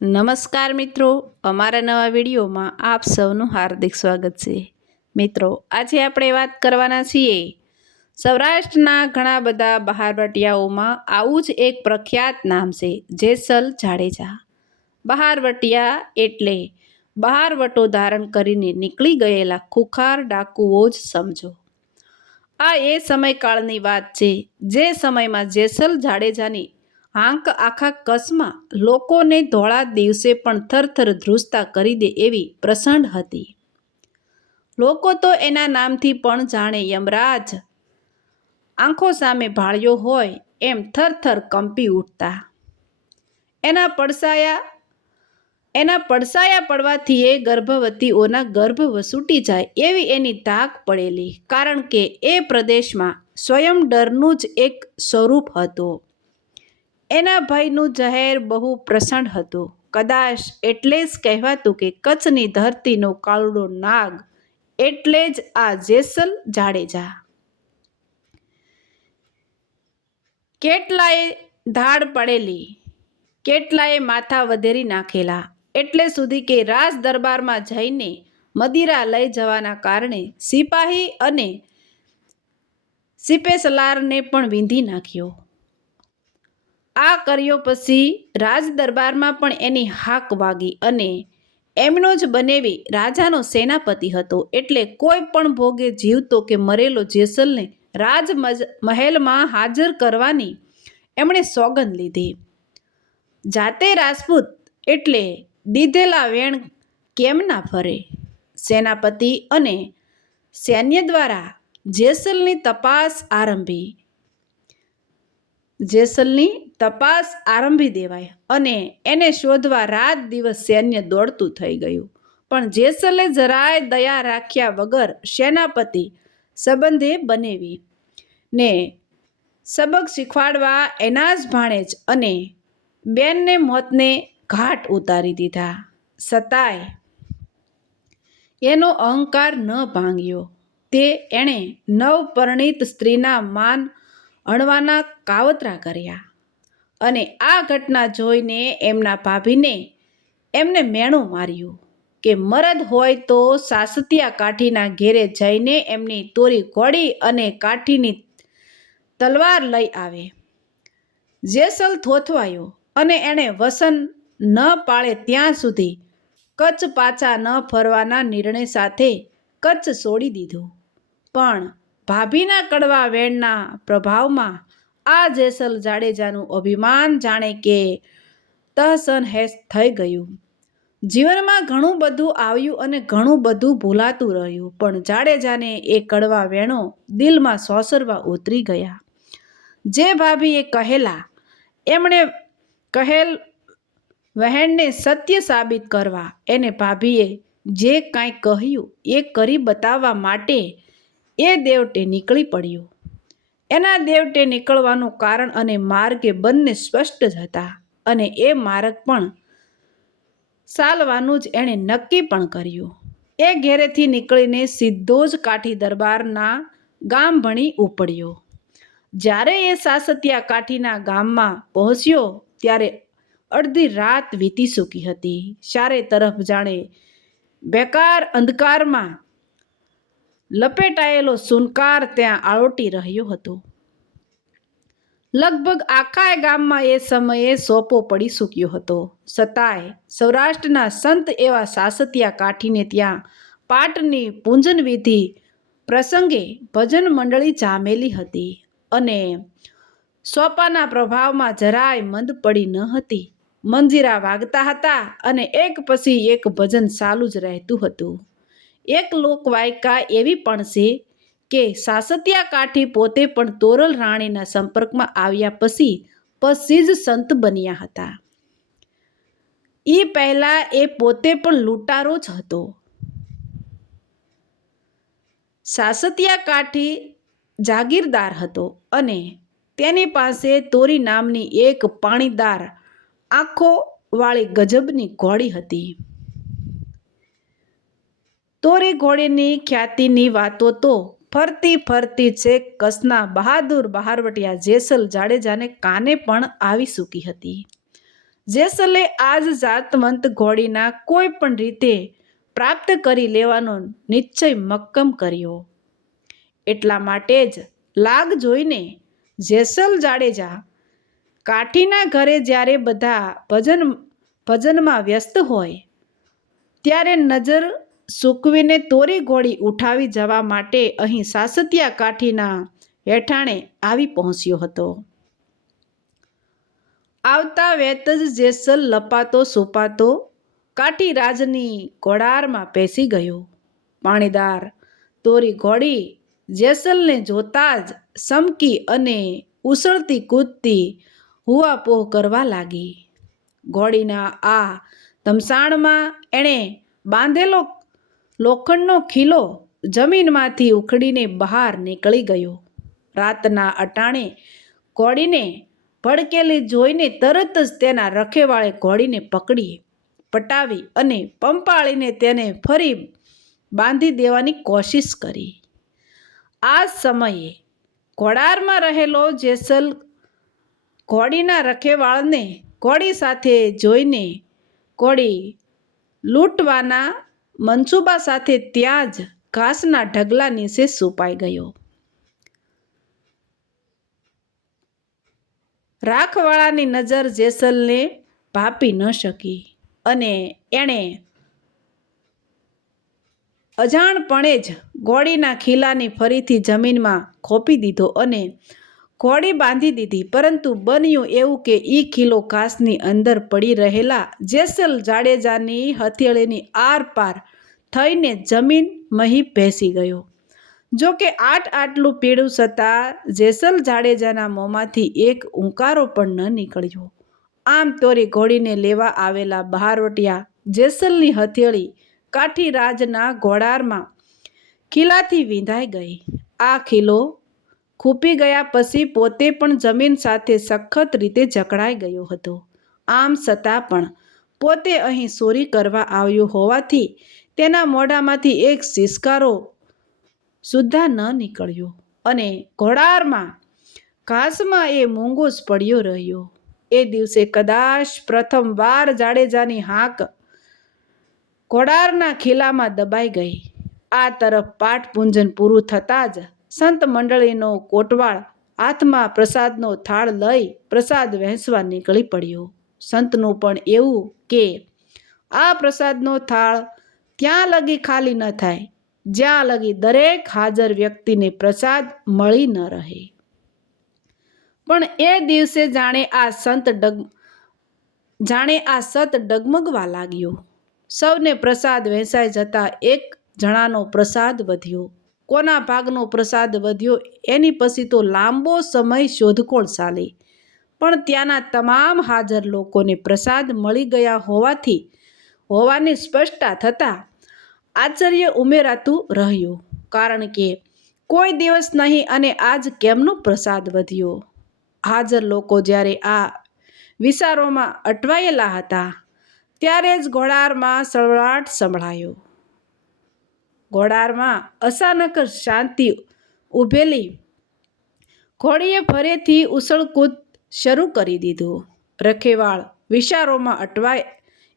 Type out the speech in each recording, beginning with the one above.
નમસ્કાર મિત્રો, અમારા નવા વિડીયોમાં આપ સૌનું હાર્દિક સ્વાગત છે. મિત્રો, આજે આપણે વાત કરવાના છીએ, સૌરાષ્ટ્રના ઘણા બધા બહારવટિયાઓમાં આવું જ એક પ્રખ્યાત નામ છે જેસલ જાડેજા. બહારવટિયા એટલે બહારવટો ધારણ કરીને નીકળી ગયેલા ખુખાર ડાકુઓ જ સમજો. આ એ સમયકાળની વાત છે, જે સમયમાં જેસલ જાડેજાની આંક આખા કચ્છમાં લોકોને ધોળા દિવસે પણ થરથર ધ્રુજતા કરી દે એવી પ્રસંડ હતી. લોકો તો એના નામથી પણ જાણે યમરાજ. આંખો સામે ભાળ્યો હોય એમ થરથર કંપી ઉઠતા. એના પડસાયા એના પડસાયા પડવાથી એ ગર્ભવતીઓના ગર્ભ વસૂટી જાય એવી એની તાક પડેલી, કારણ કે એ પ્રદેશમાં સ્વયં ડરનું જ એક સ્વરૂપ હતું. એના ભાઈનું જાહેર બહુ પ્રસન્ન હતું. કદાચ એટલે જ કહેવાતું કે કચ્છની ધરતીનો કાળુડો નાગ એટલે જ આ જેસલ જાડેજા. કેટલાય ધાડ પડેલી, કેટલાય માથા વધેરી નાખેલા, એટલે સુધી કે રાજ દરબારમાં જઈને મદિરા લઈ જવાના કારણે સિપાહી અને સિપેસલારને પણ વીંધી નાખ્યો. આ કર્યો પછી રાજ દરબારમાં પણ એની હાક વાગી અને એમનો જ બનેવી રાજાનો સેનાપતિ હતો. એટલે કોઈ પણ ભોગે જીવતો કે મરેલો જેસલને રાજ મહેલમાં હાજર કરવાની એમણે સોગંદ લીધી. જાતે રાજપૂત એટલે દીધેલા વેણ કેમ ના ફરે? સેનાપતિ અને સૈન્ય દ્વારા જેસલની તપાસ આરંભી. જેસલની તપાસ આરંભી દેવાય અને એને શોધવા રાત દિવસ સૈન્ય દોડતું થઈ ગયું. પણ જેસલે જરાય દયા રાખ્યા વગર સેનાપતિ સંબંધે બનેવી ને સબક શીખવાડવા એના જ ભાણેજ અને બેનને મોતને ઘાટ ઉતારી દીધા. સતાય એનો અહંકાર ન ભાંગ્યો. તે એણે નવપરણિત સ્ત્રીના માન અણવાના કાવતરા કર્યા અને આ ઘટના જોઈને એમના ભાભીને એમને મેણું માર્યું કે મરદ હોય તો સાસતિયા કાઠીના ઘેરે જઈને એમની તોરી ઘોડી અને કાઠીની તલવાર લઈ આવે. જેસલ થોથવાયો અને એણે વસન ન પાળે ત્યાં સુધી કચ્છ પાછા ન ફરવાના નિર્ણય સાથે કચ્છ છોડી દીધું. પણ ભાભીના કડવા વેણના પ્રભાવમાં આ જેસલ જાડેજાનું અભિમાન જાણે કે તહસન હેસ થઈ ગયું. જીવનમાં ઘણું બધું આવ્યું અને ઘણું બધું ભૂલાતું રહ્યું, પણ જાડેજાને એ કડવા વેણો દિલમાં સોસરવા ઉતરી ગયા. જે ભાભીએ કહેલા, એમણે કહેલ વહેણને સત્ય સાબિત કરવા. એને ભાભીએ જે કાંઈ કહ્યું એ કરી બતાવવા માટે એ દેવટે નીકળી પડ્યો. એના દેવટે નીકળવાનું કારણ અને માર્ગ એ બંને સ્પષ્ટ જ હતા અને એ માર્ગ પણ ચાલવાનું જ એણે નક્કી પણ કર્યું. એ ઘેરેથી નીકળીને સીધો જ કાઠી દરબારના ગામ ભણી ઉપડ્યો. જ્યારે એ સાસતિયા કાઠીના ગામમાં પહોંચ્યો ત્યારે અડધી રાત વીતી ચૂકી હતી. ચારે તરફ જાણે બેકાર અંધકારમાં લપેટાયેલો સુનકાર ત્યાં આળોટી રહ્યો હતો. લગભગ આખા ગામમાં એ સમયે સોપો પડી ચૂક્યો હતો. છતાંય સૌરાષ્ટ્રના સંત એવા સાસતિયા કાઠીને ત્યાં પાટની પૂંજન વિધિ પ્રસંગે ભજન મંડળી જામેલી હતી અને સોપાના પ્રભાવમાં જરાય મંદ પડી ન હતી. મંજીરા વાગતા હતા અને એક પછી એક ભજન ચાલુ જ રહેતું હતું. એક લોકવાયકા એવી પણ છે કે સાસતિયા કાઠી પોતે પણ તોરલ રાણીના સંપર્કમાં આવ્યા પછી પછી જ સંત બન્યા હતા. એ પહેલાં એ પોતે પણ લૂંટારો જ હતો. સાસતિયા કાઠી જાગીરદાર હતો અને તેની પાસે તોરી નામની એક પાણીદાર આંખો વાળી ગજબની ઘોડી હતી. તોરી ઘોડીની ખ્યાતિની વાતો તો ફરતી ફરતી છે કસના બહાદુર બહારવટિયા જેસલ જાડેજાને કાને પણ આવી ચૂકી હતી. જેસલે આજ જાતવંત ઘોડીના કોઈ પણ રીતે પ્રાપ્ત કરી લેવાનો નિશ્ચય મક્કમ કર્યો. એટલા માટે જ લાગ જોઈને જેસલ જાડેજા કાઠીના ઘરે જ્યારે બધા ભજન ભજનમાં વ્યસ્ત હોય, ત્યારે નજર સૂકવીને તોરી ઘોડી ઉઠાવી જવા માટે અહીં સાસતિયા કાઠીના હેઠાણે આવી પહોંચ્યો હતો. આવતા વેત જ જેસલ લપાતો સોપાતો કાઠી રાજની ઘોડારમાં પેસી ગયો. પાણીદાર તોરી ઘોડી જેસલને જોતા જ સમકી અને ઉસળતી કૂદતી હુવાપોહ કરવા લાગી. ઘોડીના આ ધમસાણમાં એણે બાંધેલો લોખંડનો ખીલો જમીનમાંથી ઉખડીને બહાર નીકળી ગયો. રાતના અટાણે ઘોડીને ભડકેલી જોઈને તરત જ તેના રખેવાળે ઘોડીને પકડી પટાવી અને પંપાળીને તેને ફરી બાંધી દેવાની કોશિશ કરી. આ સમયે ઘોડારમાં રહેલો જેસલ ઘોડીના રખેવાળને ઘોડી સાથે જોઈને ઘોડી લૂંટવાના મનસૂબા સાથે ત્યાં જ ઘાસના ઢગલા નીચે સુપાઈ ગયો. રાખવાળાની નજર જેસલને ભાપી ન શકી અને એણે અજાણપણે જ ગોળીના ખીલાને ફરીથી જમીનમાં ખોપી દીધો અને ઘોડી બાંધી દીધી, પરંતુ બન્યું એવું કે ઈ કિલો ઘાસની અંદર પડી રહેલા જેસલ જાડેજાની હથેળીની આર પાર થઈને જમીન મહી બેસી ગયો. જો કે આટ આટલું પીળું છતાં જેસલ જાડેજાના મોંમાંથી એક ઉંકારો પણ ન નીકળ્યો. આમ તોરી ઘોડીને લેવા આવેલા બહારવટિયા જેસલની હથેળી કાઠી રાજના ઘોડારમાં ખીલાથી વિંધાઈ ગઈ. આ ખીલો ખૂપી ગયા પછી પોતે પણ જમીન સાથે સખત રીતે જકડાઈ ગયો હતો. આમ છતાં પણ પોતે અહીં ચોરી કરવા આવ્યો હોવાથી તેના મોઢામાંથી એક સિસકારો સુદ્ધા ન નીકળ્યો અને ઘોડારમાં ઘાસમાં એ મૂંગો જ પડ્યો રહ્યો. એ દિવસે કદાચ પ્રથમવાર જાડેજાની હાંક ઘોડારના ખીલામાં દબાઈ ગઈ. આ તરફ પાઠ પૂંજન પૂરું થતાં જ સંત મંડળીનો કોટવાળ હાથમાં પ્રસાદનો થાળ લઈ પ્રસાદ વહેંચવા નીકળી પડ્યો. સંતનું પણ એવું કે, આ પ્રસાદનો થાળ ત્યાં લગી ખાલી ન થાય? જ્યાં લગી દરેક હાજર વ્યક્તિને પ્રસાદ મળી ન રહે. પણ એ દિવસે જાણે આ સંત ડગ, જાણે આ સત ડગમગવા લાગ્યો. સૌને પ્રસાદ વહેંચાઈ જતા એક જણાનો પ્રસાદ વધ્યો. કોના ભાગનો પ્રસાદ વધ્યો એની પછી તો લાંબો સમય શોધખોળ ચાલી. પણ ત્યાંના તમામ હાજર લોકોને પ્રસાદ મળી ગયા હોવાથી હોવાની સ્પષ્ટતા થતાં આશ્ચર્ય ઉમેરાતું રહ્યું. કારણ કે કોઈ દિવસ નહીં અને આજ કેમનો પ્રસાદ વધ્યો? હાજર લોકો જ્યારે આ વિચારોમાં અટવાયેલા હતા, ત્યારે જ ઘોડારમાં સળવાટ સંભળાયો. ઘોડારમાં અચાનક જ શાંતિ ઊભેલી ઘોડીએ ફરીથી ઉછળકૂદ શરૂ કરી દીધું. રખેવાળ વિચારોમાં અટવાય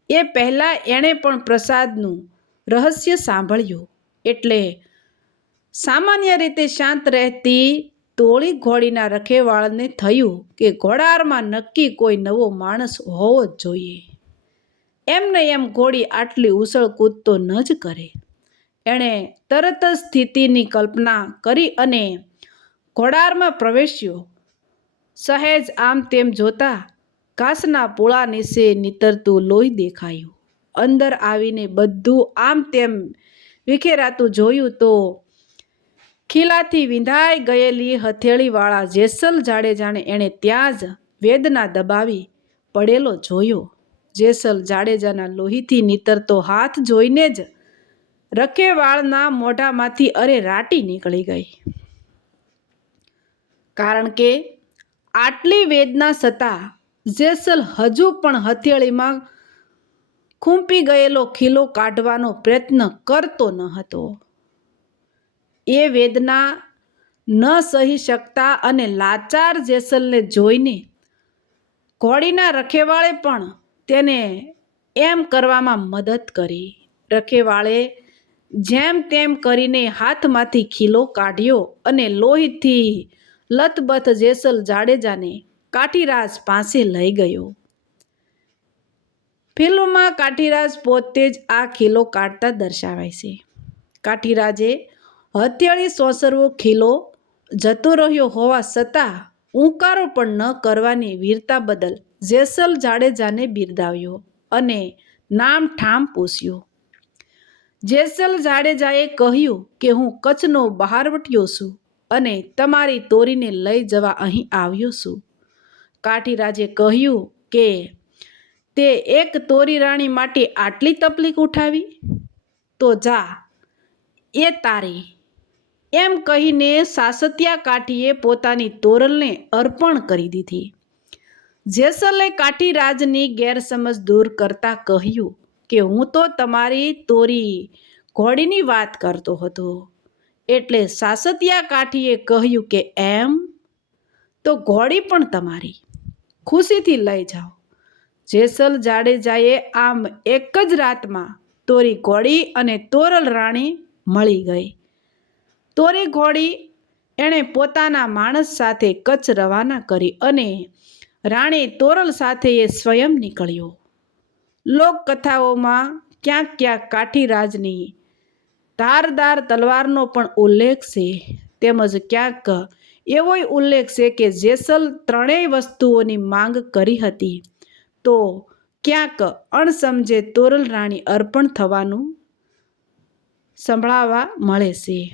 એ પહેલાં એણે પણ પ્રસાદનું રહસ્ય સાંભળ્યું. એટલે સામાન્ય રીતે શાંત રહેતી તોળી ઘોડીના રખેવાળને થયું કે ઘોડારમાં નક્કી કોઈ નવો માણસ હોવો જ જોઈએ. એમને એમ ઘોડી આટલી ઉછળકૂદ તો ન જ કરે. એણે તરત જ સ્થિતિની કલ્પના કરી અને ઘોડારમાં પ્રવેશ્યો. સહેજ આમ તેમ જોતા ઘાસના પોળા નીચે નીતરતું લોહી દેખાયું. અંદર આવીને બધું આમ તેમ વિખેરાતું જોયું તો ખીલાથી વિંધાઈ ગયેલી હથેળીવાળા જેસલ જાડેજાને એણે ત્યાં જ વેદના દબાવી પડેલો જોયો. જેસલ જાડેજાના લોહીથી નીતરતો હાથ જોઈને જ રખેવાળના મોઢામાંથી અરે રાટી નીકળી ગઈ. કારણ કે આટલી વેદના છતાં જેસલ હજુ પણ હથેળીમાં ખૂંપી ગયેલો ખીલો કાઢવાનો પ્રયત્ન કરતો ન હતો. એ વેદના ન સહી શકતા અને લાચાર જેસલને જોઈને ઘોડીના રખેવાળે પણ તેને એમ કરવામાં મદદ કરી. રખેવાળે જેમ તેમ કરીને હાથમાંથી ખીલો કાઢ્યો અને લોહીથી લથબથ જેસલ જાડેજાને કાઠીરાજ પાસે લઈ ગયો. ફિલ્મમાં કાઠીરાજ પોતે જ આ ખીલો કાઢતા દર્શાવાય છે. કાઠીરાજે હથિયાળી સોસરવો ખીલો જતો રહ્યો હોવા છતાં ઉંકારો પણ ન કરવાની વીરતા બદલ જેસલ જાડેજાને બિરદાવ્યો અને નામ ઠામ પૂછ્યું જેસલ જાડેજાએ કહ્યું કે હું કચ્છનો બહારવટીયો છું અને તમારી તોરીને લઈ જવા અહીં આવ્યો છું. કાઠીરાજે કહ્યું કે, તે એક તોરી રાણી માટે આટલી તકલીફ ઉઠાવી? તો જા, એ તારી. એમ કહીને સાસતિયા કાઠીએ પોતાની તોરલને અર્પણ કરી દીધી. જેસલે કાઠીરાજની ગેરસમજ દૂર કરતા કહ્યું કે હું તો તમારી તોરી ઘોડીની વાત કરતો હતો. એટલે સાસતિયા કાઠીએ કહ્યું કે, એમ? તો ઘોડી પણ તમારી. ખુશીથી લઈ જાઓ. જેસલ જાડેજાએ આમ એક જ રાતમાં તોરી ઘોડી અને તોરલ રાણી મળી ગઈ. તોરી ઘોડી એણે પોતાના માણસ સાથે કચ્છ રવાના કરી અને રાણી તોરલ સાથે એ સ્વયં નીકળ્યો. લોકકથાઓમાં ક્યાંક ક્યાંક કાઠીરાજની ધારદાર તલવારનો પણ ઉલ્લેખ છે. તેમજ ક્યાંક એવોય ઉલ્લેખ છે કે જેસલ ત્રણેય વસ્તુઓની માંગ કરી હતી. તો ક્યાંક અણસમજે તોરલ રાણી અર્પણ થવાનું સંભળાવા મળે છે.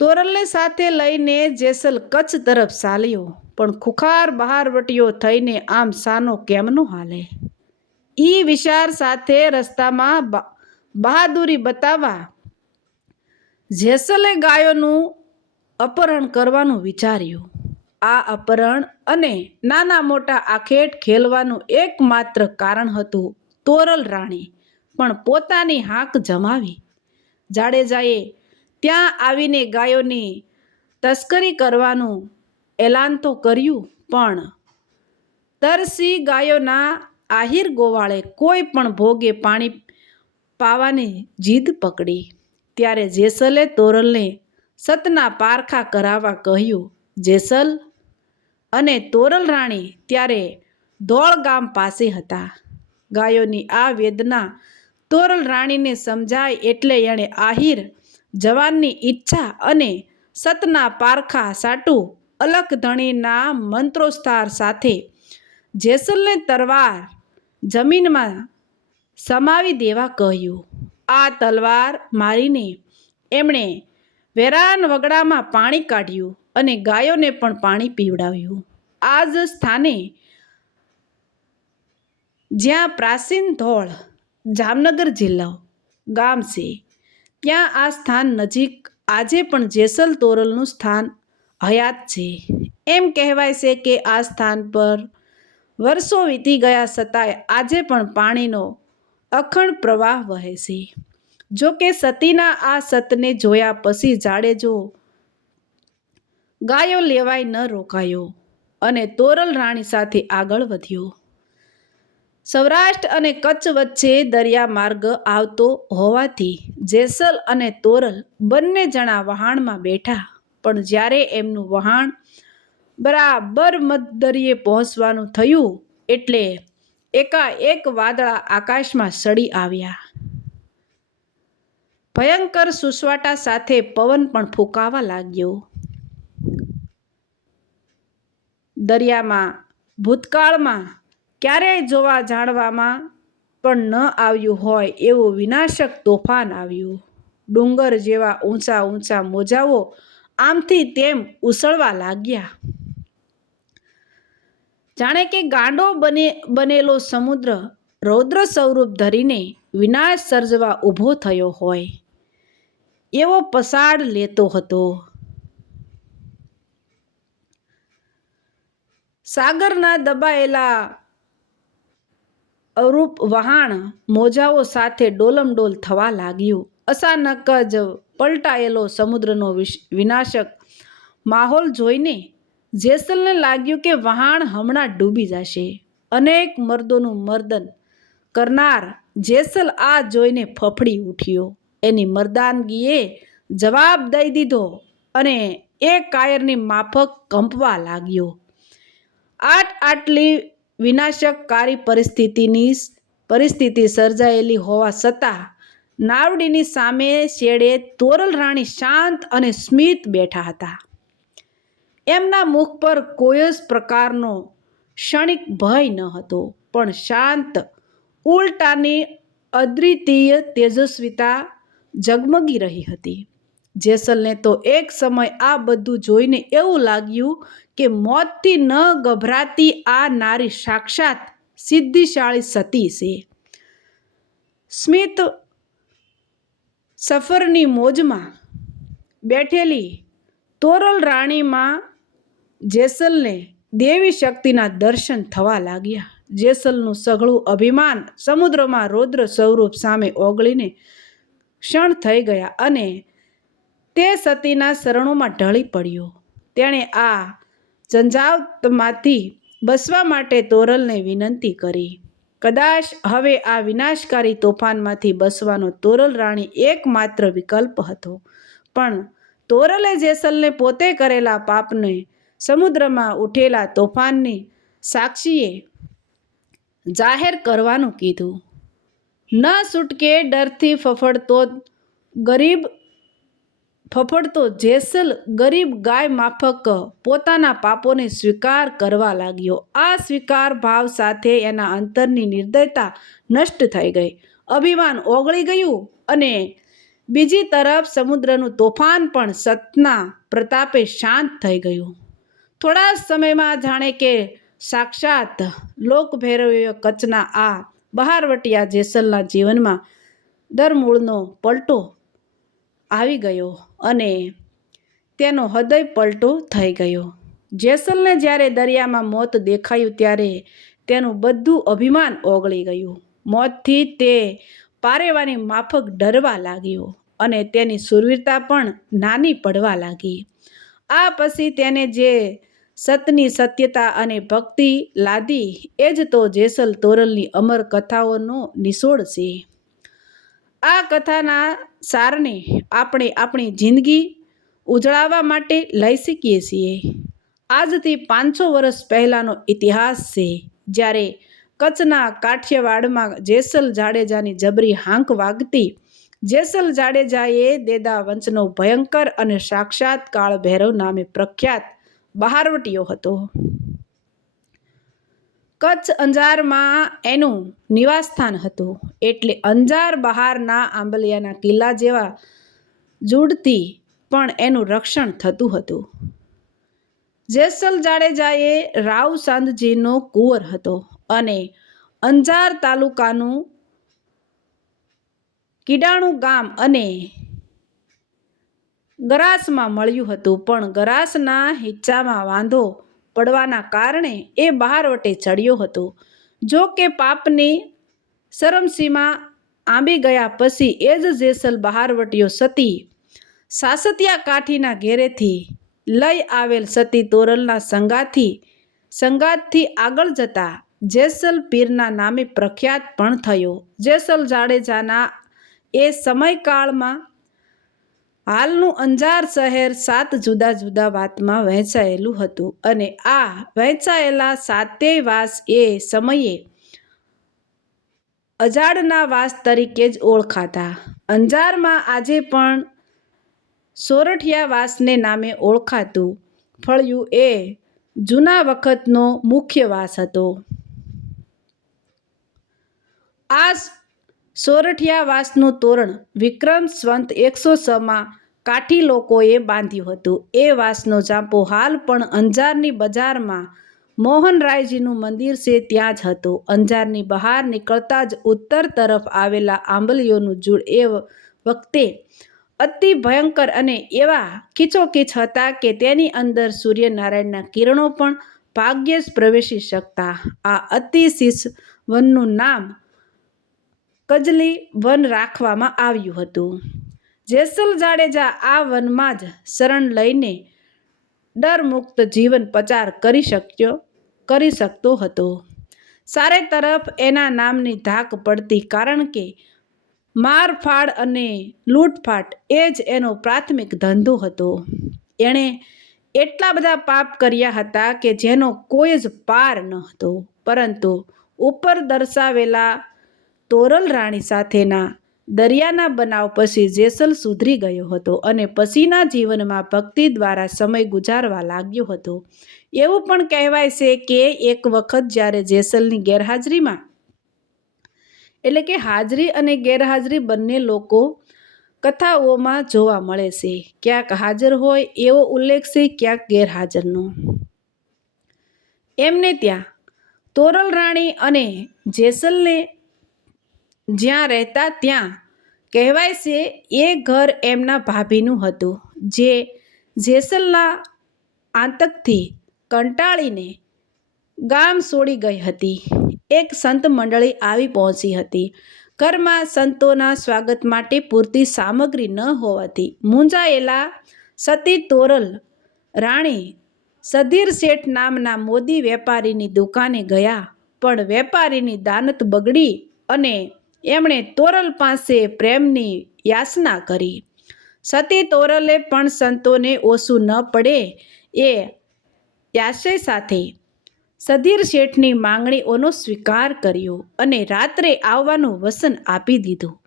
તોરલને સાથે લઈને જેસલ કચ્છ તરફ ચાલ્યો. પણ ખુખાર બહારવટીઓ થઈને આમ સાનો કેમનો હાલે? એ વિચાર સાથે રસ્તામાં બહાદુરી બતાવવા, જેસલે ગાયોનું અપહરણ કરવાનું વિચાર્યું. આ અપહરણ અને નાના મોટા આખેટ ખેલવાનું એકમાત્ર કારણ હતું તોરલ રાણી, પણ પોતાની હાંક જમાવી. જાડેજાએ ત્યાં આવીને ગાયોની તસ્કરી કરવાનું એલાન તો કર્યું, પણ તરસી ગાયોના આહિર ગોવાળે કોઈ પણ ભોગે પાણી પાવાની જીદ પકડી. ત્યારે જેસલે તોરલને સતના પારખા કરાવવા કહ્યું, જેસલ અને તોરલ રાણી ત્યારે ધોળ ગામ પાસે હતા. ગાયોની આ વેદના તોરલ રાણીને સમજાય એટલે એણે આહિર જવાનની ઈચ્છા અને સતના પારખા સાટું અલક ધણીના મંત્રોચ્ચાર સાથે જેસલને તરવાર જમીનમાં સમાવી દેવા કહ્યું. આ તલવાર મારીને એમણે વેરાન વગડામાં પાણી કાઢ્યું અને ગાયોને પણ પાણી પીવડાવ્યું. આ જ સ્થાને જ્યાં પ્રાચીન ધોળ જામનગર જિલ્લો ગામ છે, ત્યાં આ સ્થાન નજીક આજે પણ જેસલ તોરલનું સ્થાન હયાત છે. એમ કહેવાય છે કે આ સ્થાન પર વર્ષો વીતી ગયા છતાંય આજે પણ પાણીનો અખંડ પ્રવાહ વહે છે. જો કે સતીના આ સતને જોયા પછી જાડેજો ગાયો લેવાય ન રોકાયો અને તોરલ રાણી સાથે આગળ વધ્યો. સૌરાષ્ટ્ર અને કચ્છ વચ્ચે દરિયા માર્ગ આવતો હોવાથી જેસલ અને તોરલ બંને જણા વહાણમાં બેઠા પણ જ્યારે એમનું વહાણ બરાબર મધદરિયે પહોંચવાનું થયું, એટલે એકાએક વાદળા આકાશમાં સડી આવ્યા. ભયંકર સુસવાટા સાથે પવન પણ ફૂંકાવા લાગ્યો. દરિયામાં, ભૂતકાળમાં, ક્યારેય જોવા જાણવામાં પણ ન આવ્યું હોય એવું વિનાશક તોફાન આવ્યું. ડુંગર જેવા ઊંચા ઊંચા મોજાઓ આમથી તેમ ઉસળવા લાગ્યા. જાણે કે ગાંડો બને, બનેલો સમુદ્ર રૌદ્ર સ્વરૂપ ધરીને વિનાશ સર્જવા ઊભો થયો હોય, એવો પસાડ લેતો હતો. સાગરના દબાયેલા અરૂપ વહાણ મોજાઓ સાથે ડોલમડોલ થવા લાગ્યું. અચાનક જ પલટાયેલો સમુદ્રનો વિનાશક. માહોલ જોઈને જેસલને લાગ્યું કે વહાણ હમણાં ડૂબી જશે. અનેક મર્દોનું મર્દન કરનાર જેસલ આ જોઈને ફફડી ઉઠ્યો. એની મર્દાનગીએ જવાબ દઈ દીધો અને એ કાયરની માફક કંપવા લાગ્યો. આટ આટલી વિનાશકકારી પરિસ્થિતિની પરિસ્થિતિ સર્જાયેલી હોવા છતાં નાવડીની સામે શેડે તોરલ રાણી શાંત અને સ્મિત બેઠા હતા. એમના મુખ પર કોઈ જ પ્રકારનો ક્ષણિક ભય ન હતો, પણ શાંત, ઉલટાની, અદ્વિતીય તેજસ્વીતા ઝગમગી રહી હતી. જેસલને તો એક સમય આ બધું જોઈને એવું લાગ્યું કે મોતથી ન ગભરાતી આ નારી સાક્ષાત સિદ્ધિશાળી સતી છે. સ્મિત સફરની મોજમાં બેઠેલી તોરલ રાણીમાં જેસલને દેવી શક્તિના દર્શન થવા લાગ્યા. જેસલનું સઘળું અભિમાન સમુદ્રમાં રૌદ્ર સ્વરૂપ સામે ઓગળીને ક્ષણ થઈ ગયા અને તે સતીના શરણોમાં ઢળી પડ્યો. તેણે આ ઝંઝાવતમાંથી બસવા માટે તોરલને વિનંતી કરી. કદાચ હવે આ વિનાશકારી તોફાનમાંથી બસવાનો તોરલ રાણી એકમાત્ર વિકલ્પ હતો. પણ તોરલે જેસલને પોતે કરેલા પાપને સમુદ્રમાં ઉઠેલા તોફાનની સાક્ષીએ જાહેર કરવાનું કીધું. ન છૂટકે ડરથી ફફડતો ગરીબ ફફડતો જેસલ ગરીબ ગાય માફક પોતાના પાપોને સ્વીકાર કરવા લાગ્યો. આ સ્વીકાર ભાવ સાથે એના અંતરની નિર્દયતા નષ્ટ થઈ ગઈ. અભિમાન ઓગળી ગયું અને બીજી તરફ સમુદ્રનું તોફાન પણ સતના પ્રતાપે શાંત થઈ ગયું. થોડા સમયમાં જાણે કે સાક્ષાત લોકભૈરવીય કચ્છના આ બહારવટિયા જેસલના જીવનમાં દરમૂળનો પલટો આવી ગયો અને તેનો હૃદય પલટો થઈ ગયો. જેસલને જ્યારે દરિયામાં મોત દેખાયું ત્યારે તેનું બધું અભિમાન ઓગળી ગયું. મોતથી તે પારેવાની માફક ડરવા લાગ્યો અને તેની સુરવીરતા પણ નાની પડવા લાગી. આ પછી તેને જે સતની સત્યતા અને ભક્તિ લાદી, એ જ તો જેસલ તોરલની અમર કથાઓનો નિશોળ છે. આ કથાના સારને આપણે આપણી જિંદગી ઉજળાવવા માટે લઈ શકીએ છીએ. આજથી પાંચસો વર્ષ પહેલાંનો ઇતિહાસ છે, જ્યારે કચ્છના કાઠિયાવાડમાં જેસલ જાડેજાની જબરી હાંક વાગતી જેસલ જાડેજાએ દેદા વંશનો ભયંકર અને સાક્ષાત કાળ ભૈરવ નામે પ્રખ્યાત બહારવટીયો હતો. કચ્છ અંજારમાં એનું નિવાસસ્થાન હતું. એટલે અંજાર બહારના આંબલિયાના કિલ્લા જેવા જુડતી પણ એનું રક્ષણ થતું હતું. જેસલ જાડેજાએ રાવ સાંધજીનો કુંવર હતો અને અંજાર તાલુકાનું કીડાણું ગામ અને ગરાસમાં મળ્યું હતું. પણ ગરાસના હિચ્ચામાં વાંધો પડવાના કારણે એ બહારવટે ચડ્યો હતો. જો કે પાપની શરમસીમા આંબી ગયા પછી એ જ જેસલ બહારવટીઓ સતી સાસતિયા કાઠીના ઘેરેથી લઈ આવેલ સતી તોરલના સંગાથી, સંગાતથી આગળ જતા જેસલ પીરના નામે પ્રખ્યાત પણ થયો. જેસલ જાડેજાના એ સમયકાળમાં હાલનું અંજાર શહેર સાત જુદા જુદા વાતમાં વહેંચાયેલું હતું અને આ વહેંચાયેલા સાતેય વાસ એ સમયે અજાડના વાસ તરીકે જ ઓળખાતા. અંજારમાં આજે પણ સોરઠિયા વાસને નામે ઓળખાતું ફળિયું એ જૂના વખતનો મુખ્ય વાસ હતો. આ સોરઠિયા વાસનું તોરણ વિક્રમ સ્વંત એકસો છમાં કાઠી લોકોએ બાંધ્યું હતું. એ વાસનો ચાંપો હાલ પણ અંજારની બજારમાં મોહનરાયજીનું મંદિર છે ત્યાં જ હતું. અંજારની બહાર નીકળતા જ ઉત્તર તરફ આવેલા આંબલીઓનું જૂડ એ વખતે અતિ ભયંકર અને એવા ખીચોખીચ હતા કે તેની અંદર સૂર્યનારાયણના કિરણો પણ ભાગ્યે જ પ્રવેશી શકતા. આ અતિ વનનું નામ કજલી વન રાખવામાં આવ્યું હતું. જેસલ જાડેજા આ વનમાં જ શરણ લઈને ડરમુક્ત જીવન પચાર કરી શક્યો, કરી શકતો હતો. સારે તરફ એના નામની ધાક પડતી કારણ કે મારફાડ અને લૂંટફાટ એ જ એનો પ્રાથમિક ધંધો હતો. એણે એટલા બધા પાપ કર્યા હતા કે જેનો કોઈ જ પાર ન હતો પરંતુ ઉપર દર્શાવેલા તોરલ રાણી સાથેના દરિયાના બનાવ પછી જેસલ સુધરી ગયો હતો અને પછીના જીવનમાં ભક્તિ દ્વારા સમય ગુજારવા લાગ્યો હતો. એવું પણ કહેવાય છે કે એક વખત જ્યારે જેસલની ગેરહાજરીમાં એટલે કે હાજરી અને ગેરહાજરી બંને લોકો કથાઓમાં જોવા મળે છે. ક્યાંક હાજર હોય એવો ઉલ્લેખ છે, ક્યાંક ગેરહાજરનો. એમને ત્યાં તોરલ રાણી અને જેસલને જ્યાં રહેતા ત્યાં કહેવાય છે, એ ઘર એમના ભાભીનું હતું, જે જેસલના આતંકથી કંટાળીને ગામ છોડી ગઈ હતી. એક સંત મંડળી આવી પહોંચી હતી. ઘરમાં સંતોના સ્વાગત માટે પૂરતી સામગ્રી ન હોવાથી મૂંઝાયેલા સતી તોરલ રાણી સધીર શેઠ નામના મોદી વેપારીની દુકાને ગયા, પણ વેપારીની દાનત બગડી અને એમણે તોરલ પાસે પ્રેમની યાચના કરી. સતી તોરલે પણ સંતોને ઓછું ન પડે એ યાશય સાથે સધીર શેઠની માંગણીઓનો સ્વીકાર કર્યો અને રાત્રે આવવાનું વસન આપી દીધું.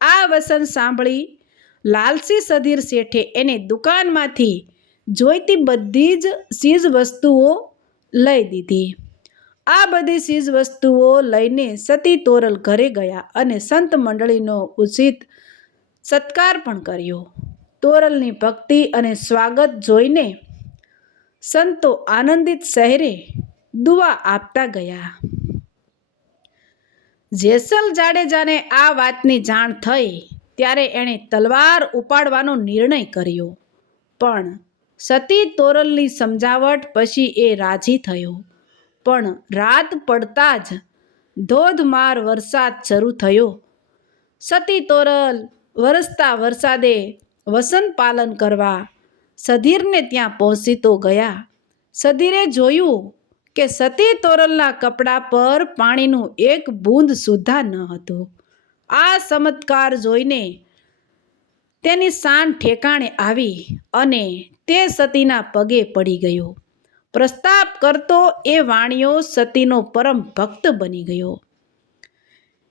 આ વસન સાંભળી લાલસી સધીર શેઠે એને દુકાનમાંથી જોઈતી બધી જ ચીજ વસ્તુઓ લઈ દીધી. આ બધી ચીજ વસ્તુઓ લઈને સતી તોરલ ઘરે ગયા અને સંત મંડળીનો ઉચિત સત્કાર પણ કર્યો. તોરલની ભક્તિ અને સ્વાગત જોઈને સંતો આનંદિત શહેરે દુઆ આપતા ગયા. જેસલ જાડેજાને આ વાતની જાણ થઈ ત્યારે એણે તલવાર ઉપાડવાનો નિર્ણય કર્યો. પણ સતી તોરલની સમજાવટ પછી એ રાજી થયો. પણ રાત પડતા જ ધોધમાર વરસાદ શરૂ થયો. સતી તોરલ વરસતા વરસાદે વસન પાલન કરવા સધીરને ત્યાં પહોંચી તો ગયા. સધીરે જોયું કે સતી તોરલના કપડા પર પાણીનું એક બૂંદ સુદ્ધા ન હતું. આ ચમત્કાર જોઈને તેની શાન ઠેકાણે આવી અને તે સતીના પગે પડી ગયો. પ્રસ્તાપ કરતો એ વાણિયો સતીનો પરમ ભક્ત બની ગયો.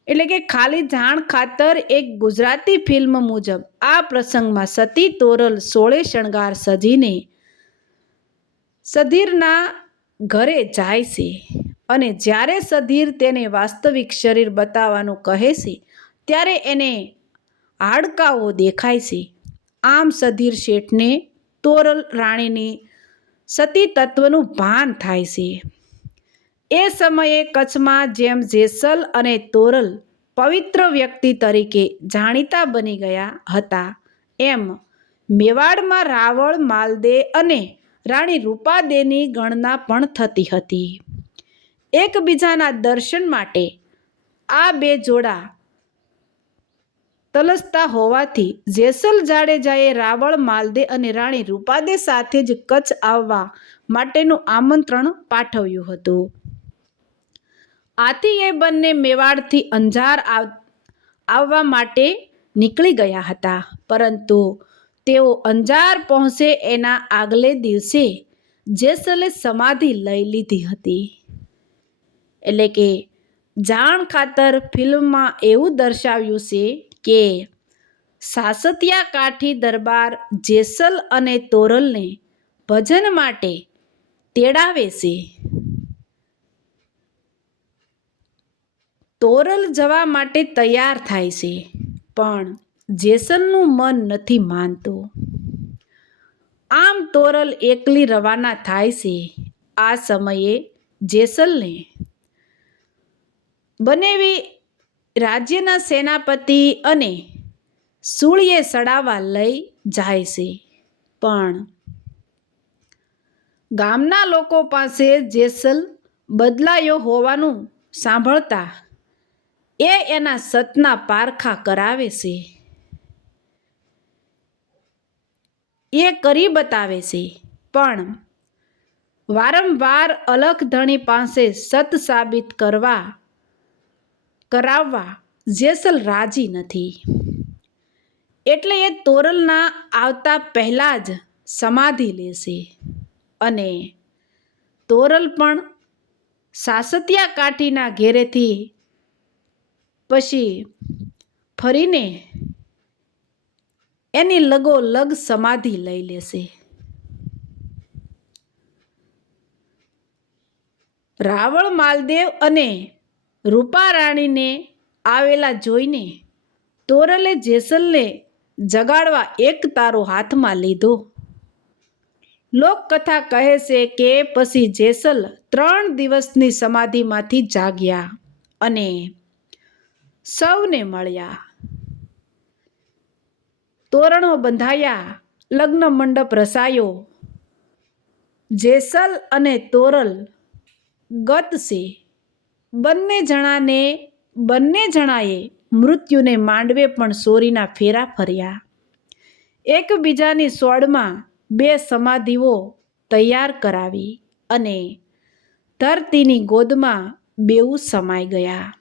એટલે કે ખાલી જાણ ખાતર એક ગુજરાતી ફિલ્મ મુજબ આ પ્રસંગમાં સતી તોરલ સોળે શણગાર સજીને સધીરના ઘરે જાય છે અને જ્યારે સધીર તેને વાસ્તવિક શરીર બતાવવાનું કહે છે, ત્યારે એને હાડકાઓ દેખાય છે. આમ સધીર શેઠને તોરલ રાણીની સતી તત્વનું ભાન થાય છે. એ સમયે કચ્છમાં જેમ જેસલ અને તોરલ પવિત્ર વ્યક્તિ તરીકે જાણીતા બની ગયા હતા, એમ મેવાડમાં રાવળ, માલદે અને રાણી રૂપાદેની ગણના પણ થતી હતી. એકબીજાના દર્શન માટે આ બે જોડા તલસતા હોવાથી જેસલ જાડેજાએ રાવળ, માલદે અને રાણી રૂપાદે સાથે જ કચ્છ આવવા માટેનું આમંત્રણ પાઠવ્યું હતું. આથી એ બંને મેવાડથી અંજાર આવવા માટે નીકળી ગયા હતા. પરંતુ તેઓ અંજાર પહોંચે એના આગલે દિવસે જેસલે સમાધિ લઈ લીધી હતી. એટલે કે જાણ ખાતર ફિલ્મમાં એવું દર્શાવ્યું છે કે સાસતિયા કાઠી દરબાર જેસલ અને તોરલને ભજન માટે તેડાવે છે. તોરલ જવા માટે તૈયાર થાય છે, પણ જેસલનું મન નથી માનતું. આમ તોરલ એકલી રવાના થાય છે આ સમયે જેસલને. બનેવી રાજ્યના સેનાપતિ અને સૂળીએ સડાવા લઈ જાય છે. પણ ગામના લોકો પાસે જેસલ બદલાયો હોવાનું સાંભળતા એ એના સતના પારખા કરાવે છે. એ કરી બતાવે છે. પણ વારંવાર અલખ ધણી પાસે સત સાબિત કરવા કરાવવા જેસલ રાજી નથી. એટલે એ તોરલના આવતા પહેલાં જ સમાધિ લેશે. અને તોરલ પણ સાસતિયા કાઠીના ઘેરેથી પછી ફરીને એની લગો લગ સમાધિ લઈ લેશે. રાવળ, માલદેવ અને રૂપારાણીને આવેલા જોઈને તોરલે જેસલને જગાડવા એક તારો હાથમાં લીધો. લોકકથા કહે છે કે પછી જેસલ ત્રણ દિવસની સમાધિમાંથી જાગ્યા અને સૌને મળ્યા. તોરણો બંધાયા, લગ્ન મંડપ રસાયો જેસલ અને તોરલ ગત છે. બંને જણાને, બંને જણાએ મૃત્યુને માંડવે પણ સોરીના ફેરા ફર્યા. એકબીજાની સોડમાં બે સમાધિઓ તૈયાર કરાવી અને ધરતીની ગોદમાં બેઉ સમાઈ ગયા.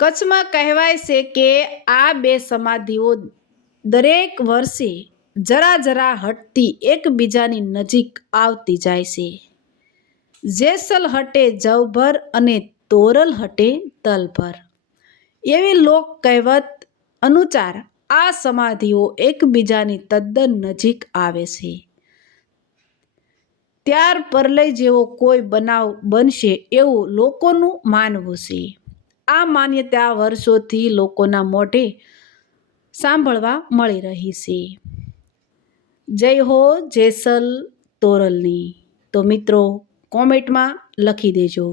કચ્છમાં કહેવાય છે કે આ બે સમાધિઓ દરેક વર્ષે જરા જરા હટતી એકબીજાની નજીક આવતી જાય છે. જેસલ હટે જવભર અને તોરલ હટે તલભર. એવી લોક કહેવત અનુસાર આ સમાધિઓ એકબીજાની તદ્દન નજીક આવે છે. ત્યાર પરલય જેવો કોઈ બનાવ બનશે એવું લોકોનું માનવું છે. આ માન્યતા વર્ષોથી લોકોના મોઢે સાંભળવા મળી રહી છે. જય હો જેસલ તોરલની. તો મિત્રો કોમેન્ટમાં લખી દેજો.